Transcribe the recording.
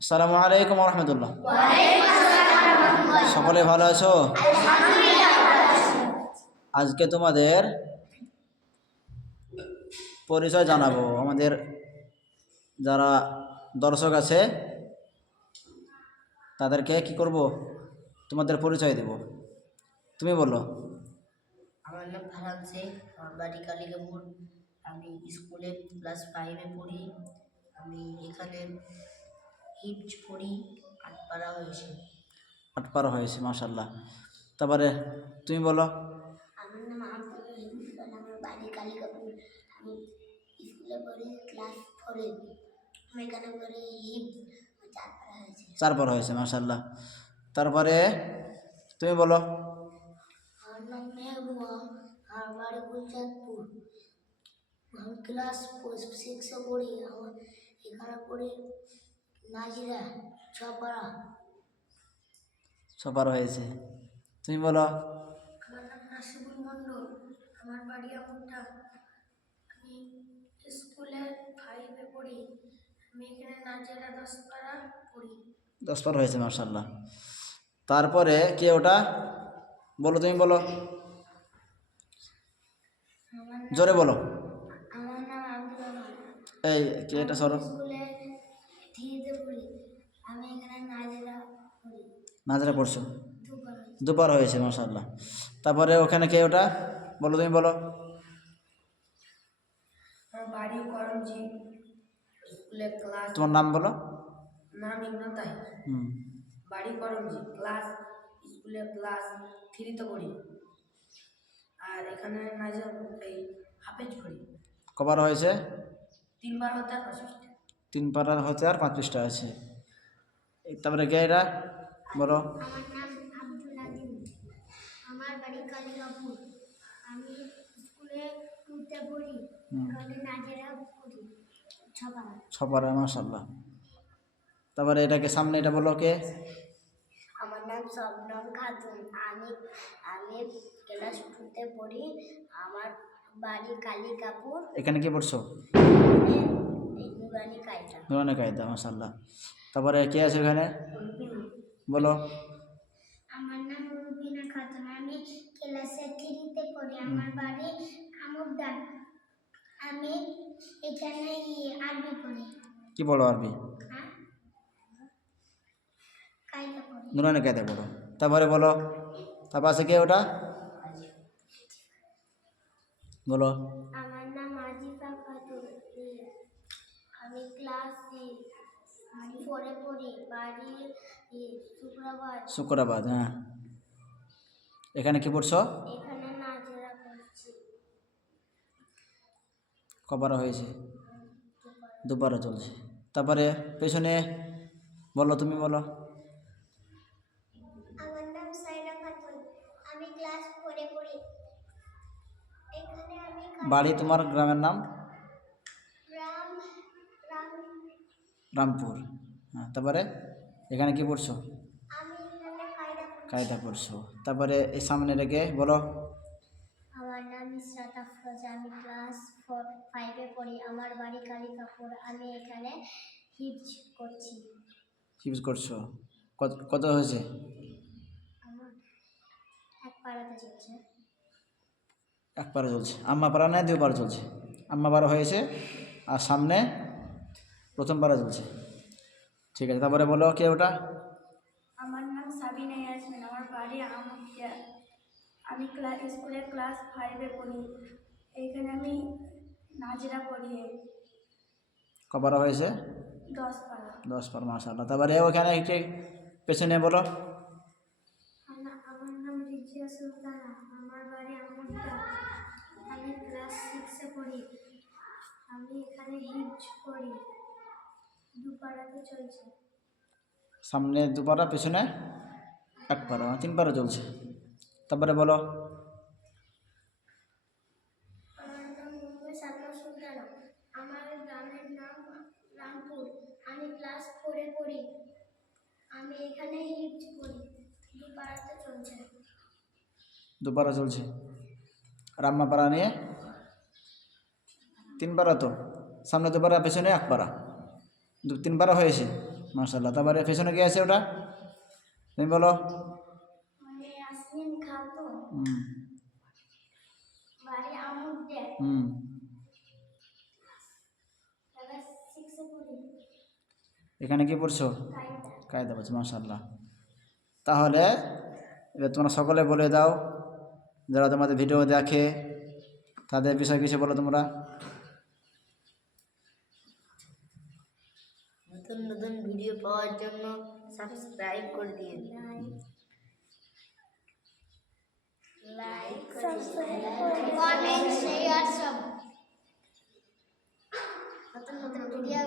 আসসালামু আলাইকুম ওয়া রাহমাতুল্লাহ। সকলে ভালো আছো? আজকে তোমাদের পরিচয় জানাবো। আমাদের যারা দর্শক আছে তাদেরকে কি করব, তোমাদের পরিচয় দেব। তুমি বলো। আমার নাম ফারহান শেখ, আমার বাড়ি কালিকাপুর। আমি স্কুলে ক্লাস 5-এ পড়ি। আমি এখানে হিপজ পড়ি, আটপাড়া হয়েছে। আটপাড়া হয়েছে, মাশাআল্লাহ। তারপরে তুমি বলো। আমার নাম আব্দুল রহিম, আমার বাড়ি কালিকাপুর। আমি স্কুলে পড়ি ক্লাস 4-এ। আমি এখানে পড়ি হিপজ, চারপাড়া হয়েছে। চারপাড়া হয়েছে, মাশাআল্লাহ। তারপরে তুমি বলো। আমার নাম মেহবুবা, আমার বাড়ি গুলচাঁদপুর। আমি ক্লাস 6-এ পড়ি। আমার এখানে পড়ি নাজিরা, ছপাড়া। ছপাড়া হয়েছে। তুমি বলো। আমার নাম নাসিবুল মণ্ডল, আমার বাড়ি আমুরটা। আমি স্কুলে 5-এ পড়ি। আমি এখানে নাজিরা 10পাড়া পড়ি। 10পাড়া হয়েছে, মাশাআল্লাহ। তারপরে কে ওটা বলো, তুমি বলো, জোরে বলো। আমার নাম আব্দুল রহমান। এই কে এটা সরো। স্কুলে 3-তে পড়ি। আমি এখানে নাজিরা পড়ি। নাজরা পড়ছো, 2পাড়া। দুপার হয়েছে, মাশাআল্লাহ। তারপরে ওখানে কে ওটা বলো, তুমি বলো। আমার বাড়ি করমজি, স্কুলে ক্লাস। তোমার নাম বলো। নাম ইমরান তাহির। বাড়ি করমজি, স্কুলে ক্লাস 3-তে পড়ি। আর এখানে নাজিরা হাফেজ পড়ি। কবার হয়েছে? 3বার হতে আর 5 তিন পারা হতে আর 5 পৃষ্ঠা আছে। তারপরে কে এটা বলো। আমার নাম আব্দুল আজিম, আমার বাড়ি কালিকাপুর। আমি স্কুলে 2-তে পড়ি। এখানে নাজিরা পড়ি, ছপাড়া। ছপাড়া, মাশাআল্লাহ। তারপরে এটাকে সামনে এটা বলো কে। আমার নাম শবনম খাতুন, আমি ক্লাস 2-তে পড়ি। আমার বাড়ি কালিকাপুর। এখানে কি পড়ছো? নুরানি কায়দা। নুরানি কায়দা, মাশাআল্লাহ। তারপরে কে আছে এখানে বলো। আমার নাম রুবিনা খাতুন, আমি ক্লাসে 3-তে পড়ি। আমার বাড়ি আমুরদান। আমি এখানে আরবি পড়ি। কি বলো আরবি? কায়দা পড়ি। নুরানি কায়দা পড়ো। তারপরে বলো। তারপর আছে কে ওটা বলো। আমার নাম আজিফা খাতুন, আমি ক্লাস 4-এ পড়ি। বাড়ি শুক্রাবাদ। শুক্রাবাদ, হ্যাঁ। এখানে কি পড়ছো? এখানে নাজিরা পড়ছি। কবার হয়েছে? দুপারা চলছে। তারপরে পেছনে বলো, তুমি বলো। আমার নাম সাইনা খাতুন, আমি ক্লাস 4-এ পড়ি। এখানে আমি বাড়ি তোমার গ্রামের নাম? রাম রাম রামপুর, হ্যাঁ। তারপরে এখানে কি পড়ছো? আমি এখানে কায়দা পড়ছি। কায়দা পড়ছো। তারপরে এই সামনে রেখে বলো। আমার নাম ইসরাত আফরোজা, আমি ক্লাস 5-এ পড়ি। আমার বাড়ি কালিকাপুর। আমি এখানে হিপজ করছি। হিপজ করছো। কত কত হয়েছে? আমার এক পাড়াতে চলছে। এক পারা চলছে। আম্মা পারা নেয় 2 পারা চলছে। আম্মা পারা হয়েছে আর সামনে প্রথম পারা চলছে। ঠিক আছে। তারপরে বলো কে ওটা। আমার নাম সাবিনা ইয়াসমিন, আমার বাড়ি আমুদিয়া। আমি স্কুলে ক্লাস 5-এ পড়ি। এইখানে আমি নাজিরা পড়ি। কবার হয়েছে? 10 পাড়া। 10 পারা, মাশাআল্লাহ। তারপরে ওখানে একটু পেছনে বলো। আমার নাম রিজিয়া সুলতানা, আমার বাড়ি আমুদিয়া। আমি ক্লাস 6-এ পড়ি। আমি এখানে হিপজ পড়ি। 2 পাড়াতে চলছে। সামনে 2 পারা, পেছনে 1 পারা, 3 পারা চলছে। তারপরে বলো। আমার নাম সালমা সুলতানা, আমার গ্রামের নাম রামপুর। আমি ক্লাস 4-এ পড়ি। আমি এখানে হিপজ পড়ি। 2 পাড়াতে চলছে। 2 পারা চলছে। রাম্মা পারা নিয়ে 3 পারা, তো সামনে 2 পারা, পেছনে 1 পারা, 3 পারা হয়েছে। মাশাআল্লাহ। তারপরে পেছনে কে আছে ওটা? তুমি বলো। মানে আসমিন খাতুন, হুম বাড়ি আমুদ্দে, হুম। ক্লাস 6 পড়ি, এখানে কি পড়ছো? কায়দা। কায়দা পড়ছো, মাশাআল্লাহ। তাহলে এবার তোমরা সকলে বলে দাও, যারা তোমাদের ভিডিও দেখে তাদের বিষয়ে কিছু বলো তোমরা। নতুন নতুন ভিডিও পাওয়ার জন্য সাবস্ক্রাইব করে দিন। লাইক সাবস্ক্রাইব কমেন্ট শেয়ার সব নতুন নতুন ভিডিও